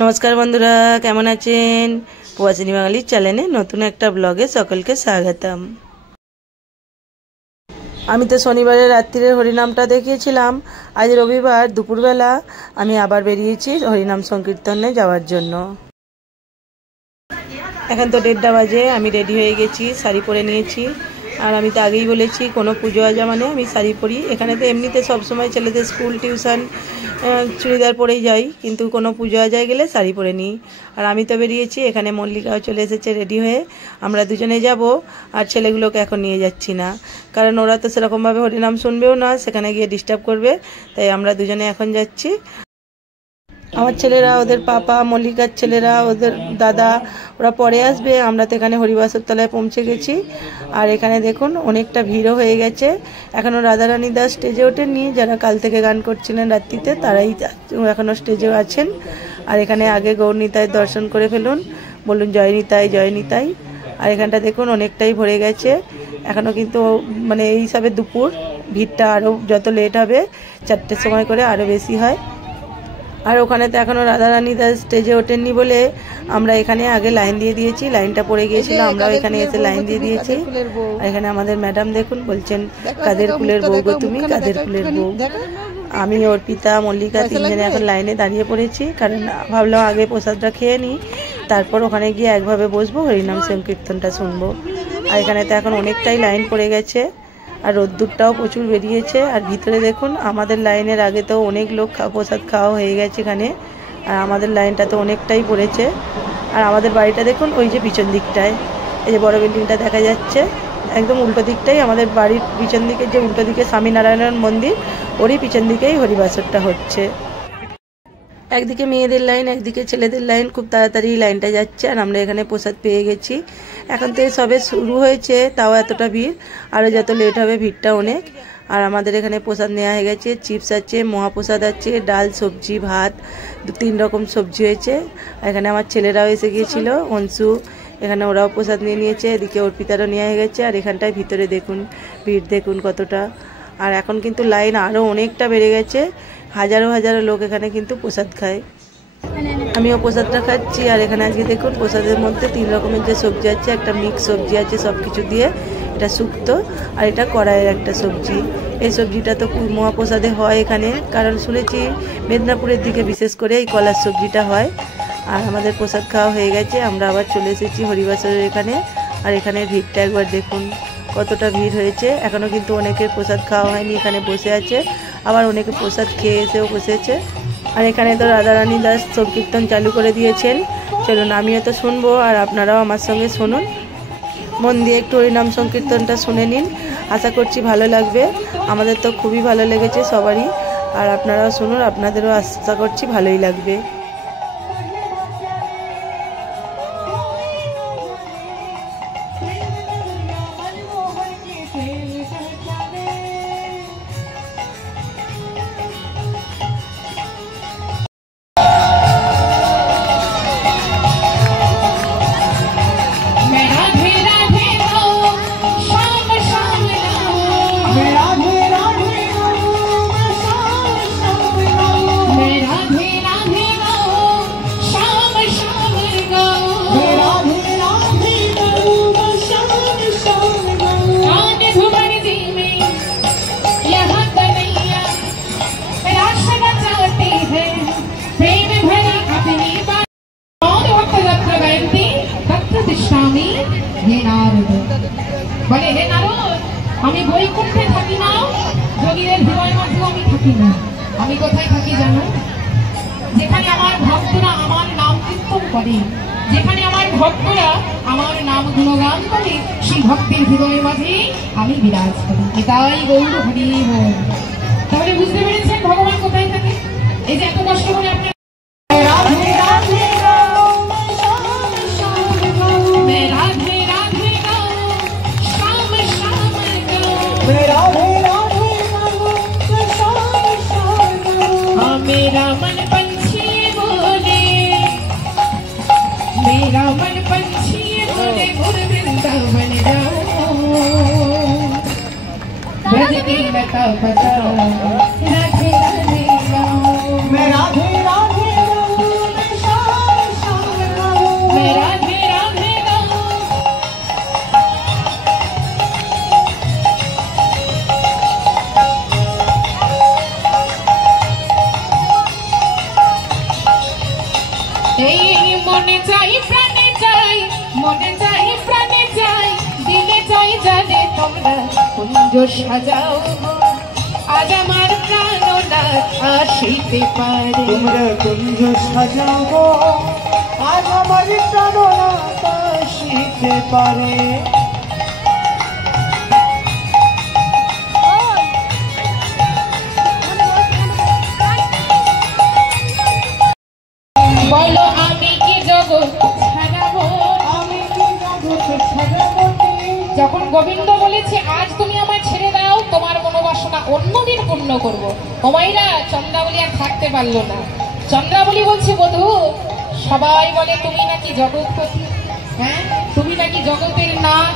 नमस्कार बंधुरा केमन आছেন প্রবাসী বাঙালি চ্যানেলে নতুন একটা ব্লগে সকলকে স্বাগতম। আমি তো শনিবারের রাত্রির হরিনামটা দেখিয়েছিলাম। আজ রবিবার দুপুরবেলা আমি আবার বেরিয়েছি হরিনাম সংকীর্তনে যাওয়ার জন্য। এখন তো 1:30 বাজে, আমি রেডি হয়ে গেছি, শাড়ি পরে নিয়েছি। আর আমি তো আগেই বলেছি কোনো পুজো আজা মানে আমি শাড়ি পরি। এখানে তো এমনিতে সবসময় ছেলেদের স্কুল টিউশন চুড়িদার পরেই যাই, কিন্তু কোনো পুজো আজায় গেলে শাড়ি পরে নিই। আর আমি তো বেরিয়েছি, এখানে মল্লিকাও চলে এসেছে রেডি হয়ে। আমরা দুজনে যাব, আর ছেলেগুলোকে এখন নিয়ে যাচ্ছি না, কারণ ওরা তো সেরকমভাবে হরিনাম শুনবেও না, সেখানে গিয়ে ডিস্টার্ব করবে। তাই আমরা দুজনে এখন যাচ্ছি। আমার ছেলেরা, ওদের পাপা, মল্লিকার ছেলেরা, ওদের দাদা, ওরা পরে আসবে। আমরা তো এখানে হরিবাসর তলায় পৌঁছে গেছি। আর এখানে দেখুন অনেকটা ভিড়ও হয়ে গেছে। এখনও রাধারানী দাস স্টেজে ওঠেননি, যারা কাল থেকে গান করছিলেন রাত্রিতে তারাই এখনও স্টেজেও আছেন। আর এখানে আগে গৌরনিতাই দর্শন করে ফেলুন, বলুন জয় নিতাই জয় নিতাই। আর এখানটা দেখুন অনেকটাই ভরে গেছে এখনও, কিন্তু মানে এই হিসাবে দুপুর, ভিড়টা আরও যত লেট হবে 4টের সময় করে আরও বেশি হয়। আর ওখানে তো এখনও রাধারানী দাস স্টেজে ওঠেননি বলে আমরা এখানে আগে লাইন দিয়ে দিয়েছি। লাইনটা পড়ে গিয়েছিল, আমরাও এখানে এসে লাইন দিয়ে দিয়েছি। আর এখানে আমাদের ম্যাডাম দেখুন বলছেন, কাদের কুলের বউ গো তুমি, কাদের কুলের বউ। আমি, অর্পিতা, মল্লিকা তিনজনে এখন লাইনে দাঁড়িয়ে পড়েছি, কারণ ভাবলাম আগে প্রসাদটা খেয়ে নিই, তারপর ওখানে গিয়ে একভাবে বসবো, হরিনাম সংকীর্তনটা শুনবো। আর এখানে তো এখন অনেকটাই লাইন পড়ে গেছে, আর রোদ্দুরটাও প্রচুর বেরিয়েছে। আর ভিতরে দেখুন আমাদের লাইনের আগে তো অনেক লোক প্রসাদ খাওয়া হয়ে গেছে এখানে, আর আমাদের লাইনটা তো অনেকটাই পড়েছে। আর আমাদের বাড়িটা দেখুন ওই যে পিছন দিকটায়, এই যে বড় বিল্ডিংটা দেখা যাচ্ছে, একদম উল্টো দিকটাই আমাদের বাড়ির পিছন দিকে, যে উল্টো দিকে স্বামীনারায়ণ মন্দির, ওরই পিছন দিকেই হরিবাসরটা হচ্ছে। একদিকে মেয়েদের লাইন, একদিকে ছেলেদের লাইন, খুব তাড়াতাড়ি লাইনটা যাচ্ছে। আর আমরা এখানে প্রসাদ পেয়ে গেছি। এখন তো সবে শুরু হয়েছে, তাও এতটা ভিড়, আরও যত লেট হবে ভিড়টা অনেক। আর আমাদের এখানে প্রসাদ নেওয়া হয়ে গেছে, চিপস আছে, মহাপ্রসাদ আছে, ডাল, সবজি, ভাত, 2-3 রকম সবজি হয়েছে। আর এখানে আমার ছেলেরাও এসে গিয়েছিল, অংশু, এখানে ওরাও প্রসাদ নিয়ে নিয়েছে। এদিকে অর্পিতারও নেওয়া হয়ে গেছে। আর এখানটায় ভিতরে দেখুন ভিড় দেখুন কতটা। আর এখন কিন্তু লাইন আরও অনেকটা বেড়ে গেছে, হাজারো হাজারো লোক এখানে কিন্তু প্রসাদ খায়। আমিও প্রসাদটা খাচ্ছি। আর এখানে আজকে দেখুন প্রসাদের মধ্যে 3 রকমের যে সবজি আছে, একটা মিক্স সবজি আছে সব কিছু দিয়ে, এটা শুক্তো, আর এটা কড়াইয়ের একটা সবজি। এই সবজিটা তো মহাপ্রসাদে হয় এখানে, কারণ শুনেছি মেদিনীপুরের দিকে বিশেষ করে এই কলার সবজিটা হয়। আর আমাদের প্রসাদ খাওয়া হয়ে গেছে, আমরা আবার চলে এসেছি হরিবাসরের এখানে। আর এখানে ভিড়টা একবার দেখুন কতটা ভিড় হয়েছে। এখনও কিন্তু অনেকের প্রসাদ খাওয়া হয়নি, এখানে বসে আছে, আবার অনেকে প্রসাদ খেয়ে এসেও বসেছে। আর এখানে তো রাধারানী দাস সংকীর্তন চালু করে দিয়েছেন। চলুন আমিও তো শুনবো, আর আপনারাও আমার সঙ্গে শুনুন, মন দিয়ে একটু হরিনাম সংকীর্তনটা শুনে নিন। আশা করছি ভালো লাগবে, আমাদের তো খুবই ভালো লেগেছে সবারই। আর আপনারাও শুনুন, আপনাদেরও আশা করছি ভালোই লাগবে। বলে হে নারদ, আমি বৈকুণ্ঠে থাকি না, যোগীদের হৃদয়ের মধ্যেও আমি থাকি না। আমি কোথায় থাকি জানো? যেখানে আমার ভক্তরা আমার নাম কীর্তন করে, যেখানে আমার ভক্তরা আমার নাম গুণগান করে, সেই ভক্তের হৃদয়ের মাঝে আমি বিরাজ করি। এটাই গৌর হরি বল। তাহলে বুঝতে পেরেছেন ভগবান কোথায় থাকে? এই যে এত কষ্ট করে আপনি मेरा मन पंछी बोले, मेरा मन पंछी बोले, गुर वृंदावन जाओ, ब्रज की लता बताओ, राधे राधे गाओ, मैं राधे राधे এই মনে চাই প্রাণে চাই, মনে চাই প্রাণে চাই, দিলে চাই জানে তোমরা কুঞ্জ সাজাও গো। আজ আমার প্রাণনাথ আসিতে পারে, তোমরা কুঞ্জ সাজাও গো, আজ আমার প্রাণনাথ আসিতে পারে। বলো আমি কি জগৎ ছাড়াবো, আমি কি জগৎ ছাড়াবো। যখন গোবিন্দ বলেছে আজ তুমি আমায় ছেড়ে দাও, তোমার মনোবাসনা অন্যদিন পূর্ণ করবো, ওমাইরা চন্দ্রাবলী আর থাকতে পারলো না। চন্দ্রাবলী বলছে বধূ, সবাই বলে তুমি নাকি জগৎপতি, হ্যাঁ তুমি নাকি জগতের নাথ,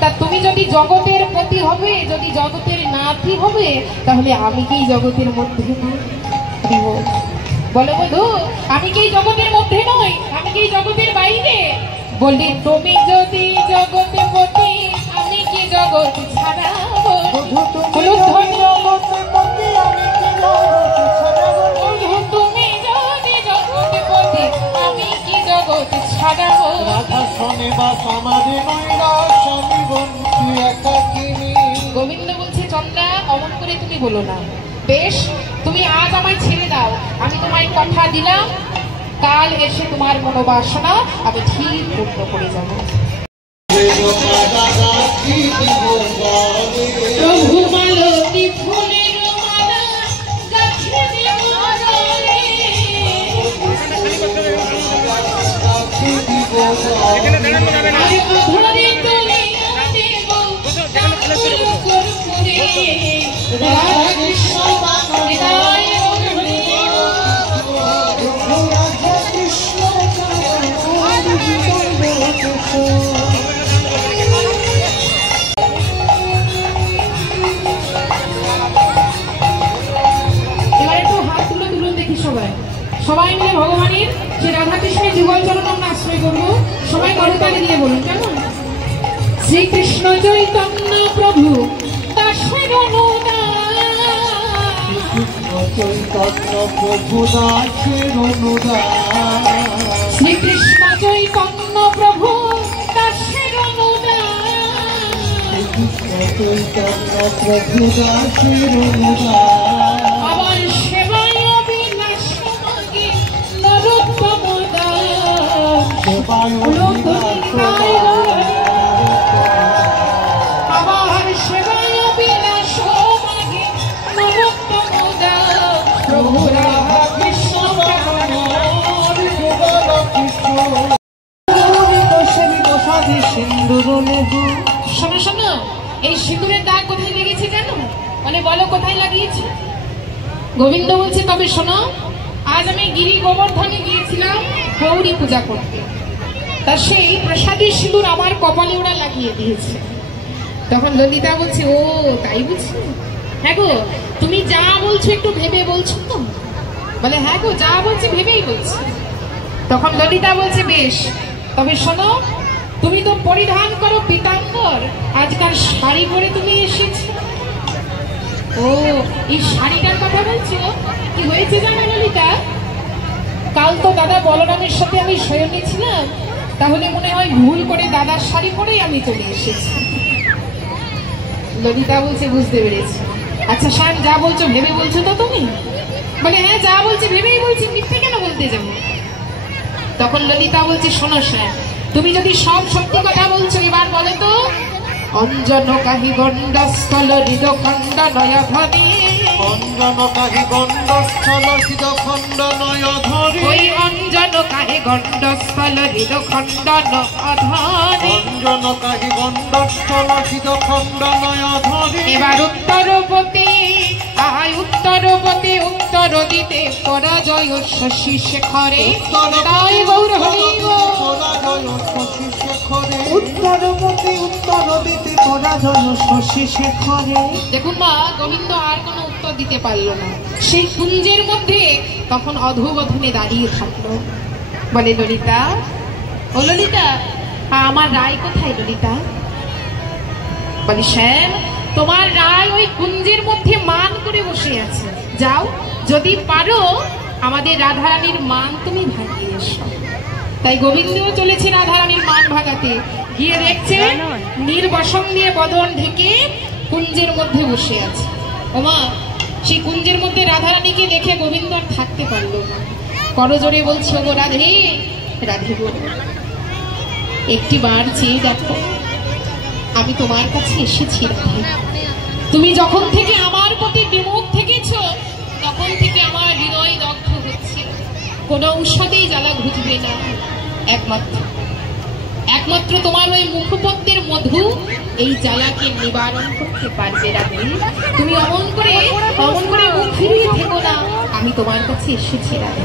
তা তুমি যদি জগতের পতি হবে, যদি জগতের নাথই হবে, তাহলে আমি কি জগতের মধ্যে নই? বলো বধূ, আমি কি জগতের মধ্যে নই, আমি কি জগতের বাইরে? বলি তুমি যদি জগতে পতি, আমি কি জগৎ ছাড়াবো? তুমি জগতে পতি, আমি কি জগৎ ছাড়াবো। তুমি যদি জগতে পতি, আমি কি জগৎ ছাড়াবো। রাধা শোনে বা সমাধি নৈরাশ, আমি বন্ধু একাকিনী। গোবিন্দ বলছে চন্দ্রা, অমন করে তুমি বলো না। বেশ, তুমি আজ আমায় ছেড়ে দাও, আমি তোমায় কথা দিলাম, কাল এসে তোমার মনোবাসনা আমি ঠিক পূর্ণ করে যাবো। প্রভু মালতী ফুলের মালা গাঁথিয়ে দেব গলে, আর অধরে তুলিয়া দেব কাকুর কর্পূরে। রাধা কৃষ্ণ হৃদয় সবাই মিলে ভগবানের সে রাধা কৃষ্ণের যুগল চরণ আমরা আশ্রয় করবো। সবাই করতালি দিয়ে বলুন কেমন? শ্রীকৃষ্ণ চৈতন্য প্রভু দাসের অনুদান, চৈতন্য প্রভু দাসের অনুদান, শ্রীকৃষ্ণ চৈতন্য প্রভু দাসের অনুদান, চৈতন্য প্রভু দাসের অনুদান। আবার সেবায় অবিলাস মাগে নরোত্তম দাস, সেবায় আবার সেবায় অবিলাস মাগে নরোত্তম দাস। প্রভু রাধা কৃষ্ণ শোনো শোনো, এই সিঁদুরের দাগ কোথায় লেগেছে জানো? মানে বলো কোথায় লাগিয়েছে? গোবিন্দ বলছে তবে শোনো, আজ আমি গিরি গোবর্ধনে গিয়েছিলাম গৌরী পূজা করতে, তা সেই প্রসাদের সিঁদুর আমার কপালে ওরা লাগিয়ে দিয়েছে। তখন ললিতা বলছে ও তাই বুঝছো? হ্যাঁ গো, তুমি যা বলছো একটু ভেবে বলছো তো? বলে হ্যাঁ গো, যা বলছি ভেবেই বলছি। তখন ললিতা বলছে বেশ, তবে শোনো, তুমি তো পরিধান করো পীতাম্বর, আজকাল শাড়ি পরে তুমি এসেছো। ও এই শাড়িটার কথা বলছো? কি হয়েছে জানো ললিতা? কাল তো দাদা বলরামের সাথে আমি শয়নে ছিলাম, তাহলে মনে হয় ভুল করে দাদার শাড়ি পরেই আমি চলে এসেছি। ললিতা বলছে বুঝতে পেরেছি। আচ্ছা শ্যাম, যা বলছো ভেবে বলছো তো তুমি? বলে হ্যাঁ যা বলছি ভেবেই বলছি, মিথ্যে কেন বলতে যাবো? তখন ললিতা বলছে শোনো শ্যাম, তুমি যদি সব সত্যি কথা বলছো এবার বলো তো, অঞ্জন কাহি গণ্ডস্থল হৃদখণ্ড নয়ধরে, অঞ্জন কাহি গণ্ডস্থল হৃদখণ্ডনয় ধরে, ওই অঞ্জন কাহি গণ্ডস্থল হৃদখণ্ড নয়ধরে, অঞ্জন কাহি গণ্ডস্থল হৃদখণ্ডনয় ধরে। এবার উত্তরপতি আয় উত্তরপতি উত্তর দিতে পরাজয় শশী শেখরে, তাই গৌর হরি পরাজয় শশী শেখরে, উত্তরপতি উত্তর দিতে পরাজয় শশী শেখরে। দেখুন মা, গোবিন্দ আর কোনো উত্তর দিতে পারলো না। সেই কুঞ্জের মধ্যে তখন অধোবধনে দাঁড়িয়ে থাকলো। বলে ললিতা, ও ললিতা, আমার রায় কোথায় ললিতা? বলে শ্যাম, তোমার রায় ওই কুঞ্জের মধ্যে মান করে বসে আছে, যাও যদি পারো আমাদের রাধারানীর মান তুমি ভাঙিয়ে এসো। তাই গোবিন্দও চলেছে রাধারানীর মান ভাগাতে। গিয়ে দেখছে নীলবসন দিয়ে বদন ঢেকে কুঞ্জের মধ্যে বসে আছে। ওমা, সেই কুঞ্জের মধ্যে রাধারানীকে দেখে গোবিন্দ আর থাকতে পারল না। করজোরে বলছে, গো রাধে, রাধে গো, একটি বার চেয়ে দেখো, আমি তোমার কাছে এসেছি রাধে। তুমি যখন থেকে আমার প্রতি বিমুখ থেকেছ, তখন থেকে আমার হৃদয় দগ্ধ হচ্ছে। কোনো ঔষধেই জ্বালা ঘুচবে না, একমাত্র তোমার ওই মুখপদ্মের মধু এই জ্বালাকে নিবারণ করতে পারবে রাধে। তুমি অমন করে মুখ ফিরিয়ে থেকো না, আমি তোমার কাছে এসেছি রাধে।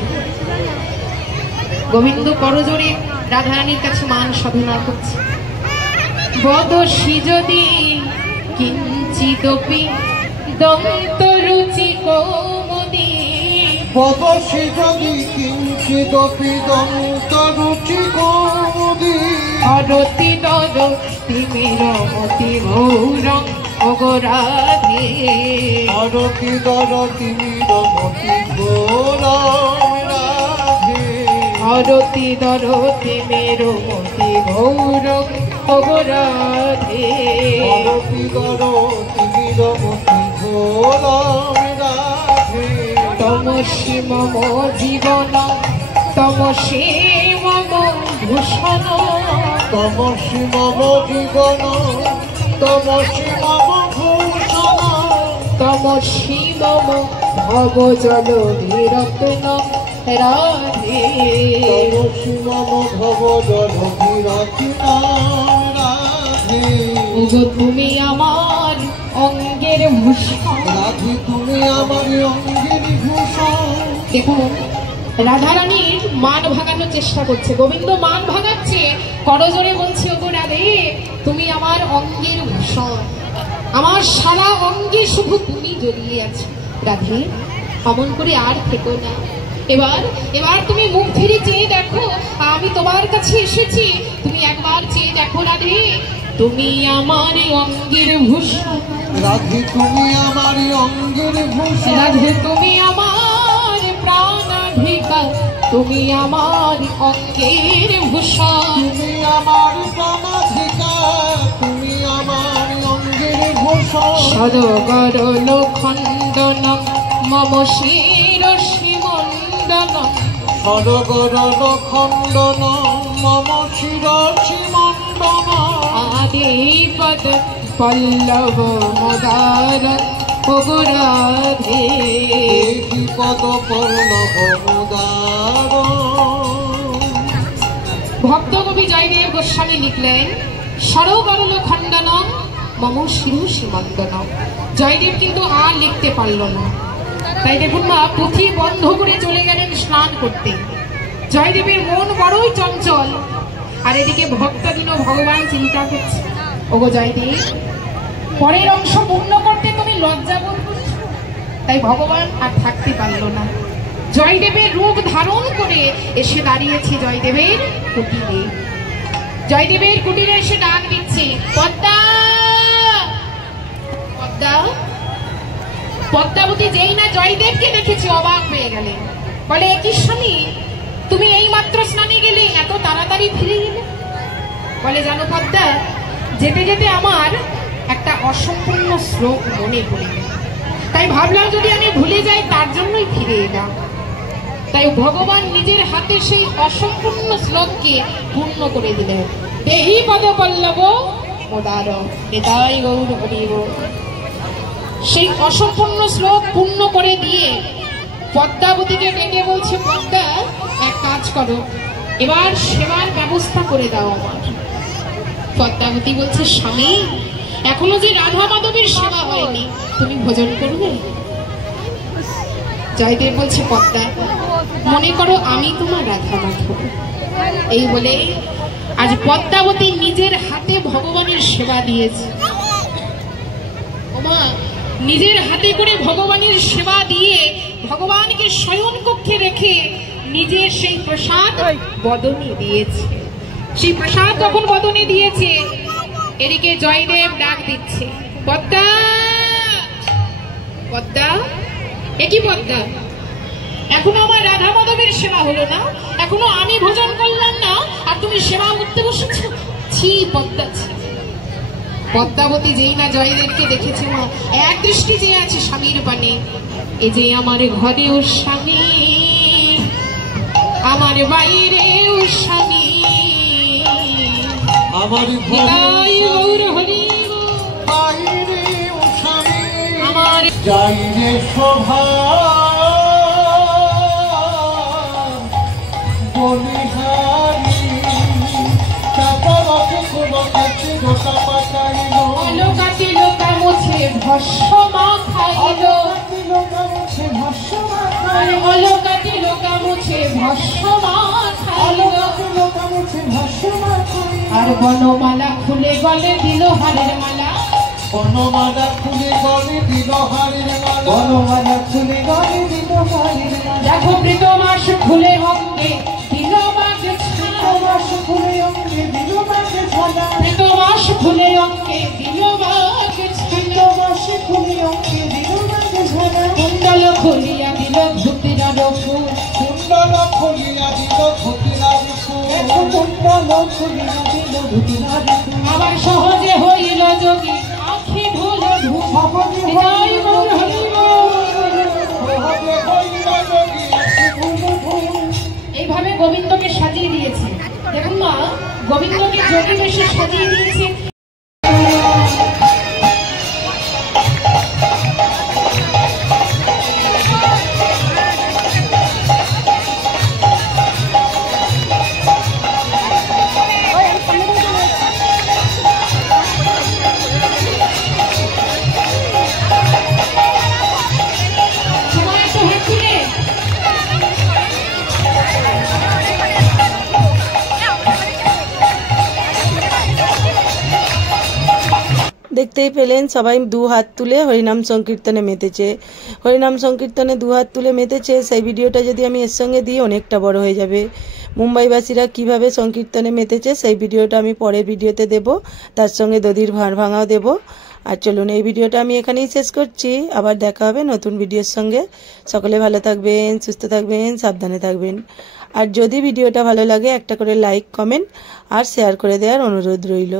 গোবিন্দ করজোরে রাধারানীর কাছে মান সাধনা করছে। বদসি যদি কিঞ্চিদপি দন্ত রুচি কৌমুদী, বদসি যদি কিঞ্চিদপি দন্ত রুচি কৌমুদী, অরতি দরতি মিরমতি গৌরং ওগো রাধে, অরতি দরতি মিরমতি গৌরং রাধে, অরতি দরতি মিরমতি গৌরং ওগো রাধে, অরতি দরতি মিরমতি গৌরং রাধে। তমসি মম জীবন তমসি মম ভূষণ, তমসি মম জীবন তমসি মম ভূষণ, তমসি মম ভব জলধি রত্ন রাধে, তমসি মম ভব জলধি রত্ন রাধে। ওগো তুমি আমার অঙ্গের ভূষণ, রাধে তুমি আমার অঙ্গের ভূষণ। দেখুন রাধারানীর মান ভাঙানোর চেষ্টা করছে, গোবিন্দ মান ভাঙাচ্ছে, করজোরে বলছে, ওগো রাধে, তুমি আমার অঙ্গের ভূষণ, আমার সারা অঙ্গে শুধু তুমি জড়িয়ে আছো রাধে, অমন করে আর থেকো না। এবার তুমি মুখ ফিরে চেয়ে দেখো, আমি তোমার কাছে এসেছি, তুমি একবার চেয়ে দেখো রাধে, তুমি আমার অঙ্গের ভূষণ, রাধে তুমি আমার অঙ্গের ভূষণ, রাধে তুমি আমার প্রাণাধিকা, তুমি আমার অঙ্গের ভূষণ, তুমি আমার প্রাণাধিকার, তুমি আমার অঙ্গের ভূষণ। সদগরল খণ্ডনম মম শিরসি মণ্ডনম, সদগরল খণ্ডনম মম শিরসি মণ্ডনম, আদিপদ পল্লব মোদার ওগো রাধে, পদ পল্লব মোদার। ভক্তকবি জয়দেব গোস্বামী লিখলেন, সরগরল খণ্ডনম মম শিরসি মণ্ডনম। জয়দেব কিন্তু আর লিখতে পারল না, তাই দেখুন মা পুঁথি বন্ধ করে চলে গেলেন স্নান করতে। জয়দেবের মন বড়ই চঞ্চল, আর এদিকে ভক্তদিন ভগবান চিন্তা করছে, ওগো জয়দেব, পরের অংশ পূর্ণ করতে তুমি লজ্জা বোধ করছো। তাই ভগবান আর থাকতে পারল না, জয়দেবের রূপ ধারণ করে এসে দাঁড়িয়েছে জয়দেবের কুটিরে। জয়দেবের কুটিরে এসে ডাক দিচ্ছে, পদ্মা, পদ্মা। পদ্মাবতী যেই না জয়দেবকে দেখেছে অবাক হয়ে গেলেন, বলে, কি স্বামী, তুমি এই মাত্র স্নানে গেলে, এত তাড়াতাড়ি ফিরে গেলে? বলে, জানো পদ্মা, যেতে যেতে আমার একটা অসম্পূর্ণ শ্লোক মনে পড়ে গেল, তাই ভাবলাম যদি আমি ভুলে যাই, তার জন্যই ফিরে এলাম। তাই ভগবান নিজের হাতে সেই অসম্পূর্ণ শ্লোককে পূর্ণ করে দিলেন। দেহি পদ পল্লব মোদার নিতাই গৌর হরিব। সেই অসম্পূর্ণ শ্লোক পূর্ণ করে দিয়ে পদ্মাবতীকে ডেকে বলছে, পদ্মা, এক কাজ করো, এবার সেবার ব্যবস্থা করে দাও আমার। পদ্মাবতী বলছে, স্বামী, এখনো যে রাধা মাধবের সেবা হয়নি, তুমি ভোজন করবে? জয়দেব বলছে, পদ্মা, মনে করো আমি তোমার রাধা মাধব। এই বলে আজ পদ্মাবতী নিজের হাতে ভগবানের সেবা দিয়েছে। ওমা, নিজের হাতে করে ভগবানের সেবা দিয়ে ভগবানকে শয়ন কক্ষে রেখে নিজের সেই প্রসাদ বদনে দিয়েছে। সেই প্রসাদ যখন বদনে দিয়েছে, এদিকে জয়দেব ডাক দিচ্ছে, পদ্মা, পদ্মা, একই পদ্মা, এখনো আমার রাধা মাধবের সেবা হলো না, এখনো আমি ভোজন করলাম না, আর তুমি সেবা করতে বসেছ। ছি পদ্মা, ছি। পদ্মাবতী যেই না জয়দেবকে দেখেছে মা, এক দৃষ্টি যে আছে স্বামীর পানে, এ যে আমার ঘরে ও স্বামী, আমার বাইরে ও স্বামী, আমার বাইরে ও স্বামী, আমার যাই রে শোভা বলিহারি, চাপরকে কোনকে গোটা পাতাইল, আলো কাটিল কামছে ভস্য মাখাইল, আলো কাটিল কামছে ভস্য মাখাইল, আর বনমালা খুলে গলে দিল হারের মালা, বনমালা খুলে গলে দিল হারের মালা, বনমালা খুলে গলে দিল হারের মালা, দেখো প্রীত মাস খুলে অঙ্গে দিল বাগ ছাড়া, খুলে অঙ্গে দিল বাগে ঝালা, প্রীত মাস খুলে অঙ্গে দিল বাগ ছাড়া, খুলে অঙ্গে দিল বাগে ঝালা, কুণ্ডল খুলিয়া দিল ধুতির ফুল, কুণ্ডল খুলিয়া দিল ধুতির ফুল, কুণ্ডল খুলিয়া দিল ধুতির ফুল, আবার সহজে হইল যোগী আখি ঢোল ঢুল, হৃদয় গৌর হরি এইভাবে গোবিন্দকে সাজিয়ে দিয়েছে। দেখুন মা, গোবিন্দকে যোগী বেশে সাজিয়ে দিয়েছে। দেখতেই পেলেন সবাই দু হাত তুলে হরিনাম সংকীর্তনে মেতেছে, হরিনাম সংকীর্তনে দু হাত তুলে মেতেছে। সেই ভিডিওটা যদি আমি এর সঙ্গে দিই অনেকটা বড় হয়ে যাবে। মুম্বাইবাসীরা কিভাবে সংকীর্তনে মেতেছে সেই ভিডিওটা আমি পরের ভিডিওতে দেব, তার সঙ্গে দধির ভাঁড় ভাঙাও দেব। আর চলুন এই ভিডিওটা আমি এখানেই শেষ করছি, আবার দেখা হবে নতুন ভিডিওর সঙ্গে। সকলে ভালো থাকবেন, সুস্থ থাকবেন, সাবধানে থাকবেন। আর যদি ভিডিওটা ভালো লাগে একটা করে লাইক, কমেন্ট আর শেয়ার করে দেওয়ার অনুরোধ রইল।